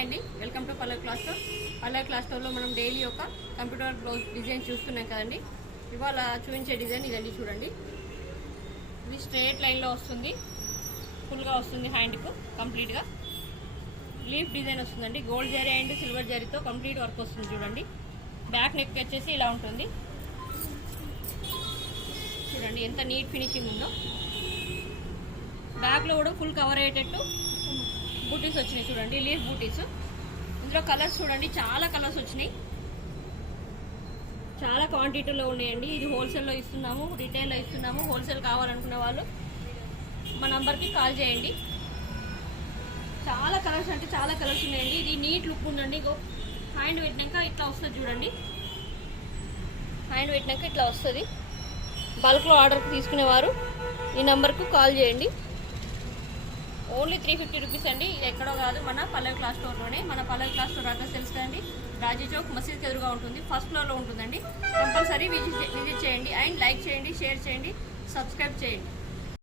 Hi అండి, welcome to Pallavi class store. Pallavi class స్టోర్లో మనం డైలీ ఒక కంప్యూటర్ బ్లౌజ్ డిజైన్ చూస్తున్నాం కదండి. ఇవాళ చూపించే డిజైన్ ఇదండి, చూడండి. ఇది స్ట్రైట్ లైన్లో వస్తుంది, ఫుల్గా వస్తుంది, హ్యాండ్కు కంప్లీట్గా లీఫ్ డిజైన్ వస్తుందండి. గోల్డ్ జరీ అండ్ సిల్వర్ జరీతో కంప్లీట్ వర్క్ వస్తుంది చూడండి. బ్యాక్ నెక్ వచ్చేసి ఇలా ఉంటుంది చూడండి, ఎంత నీట్ ఫినిషింగ్ ఉందో. బ్యాక్లో కూడా ఫుల్ కవర్ అయ్యేటట్టు బూటీస్ వచ్చినాయి చూడండి, లీఫ్ బూటీస్. ఇందులో కలర్స్ చూడండి, చాలా కలర్స్ వచ్చినాయి, చాలా క్వాంటిటీలో ఉన్నాయండి. ఇది హోల్సేల్లో ఇస్తున్నాము, రిటైల్లో ఇస్తున్నాము. హోల్సేల్ కావాలనుకునే వాళ్ళు మా నంబర్కి కాల్ చేయండి. చాలా కలర్స్ అంటే చాలా కలర్స్ ఉన్నాయండి. ఇది నీట్ లుక్ ఉందండి. హ్యాండ్ పెట్టినాక ఇట్లా వస్తుంది చూడండి, హ్యాండ్ పెట్టినాక ఇట్లా వస్తుంది. బల్క్లో ఆర్డర్కి తీసుకునేవారు ఈ నెంబర్కు కాల్ చేయండి. ఓన్లీ 350 రూపీస్ అండి. ఎక్కడో కాదు, మన పల్లవి క్లాస్ స్టోర్లోనే. మన పల్లవి క్లాస్ స్టోర్ అడ్రస్ తెలుసు కదండి, రాజీ చౌక్ మసీద్కి ఎదురుగా ఉంటుంది, ఫస్ట్ ఫ్లోర్లో ఉంటుందండి. కంపల్సరీ విజిట్ చేయండి. అండ్ లైక్ చేయండి, షేర్ చేయండి, సబ్స్క్రైబ్ చేయండి.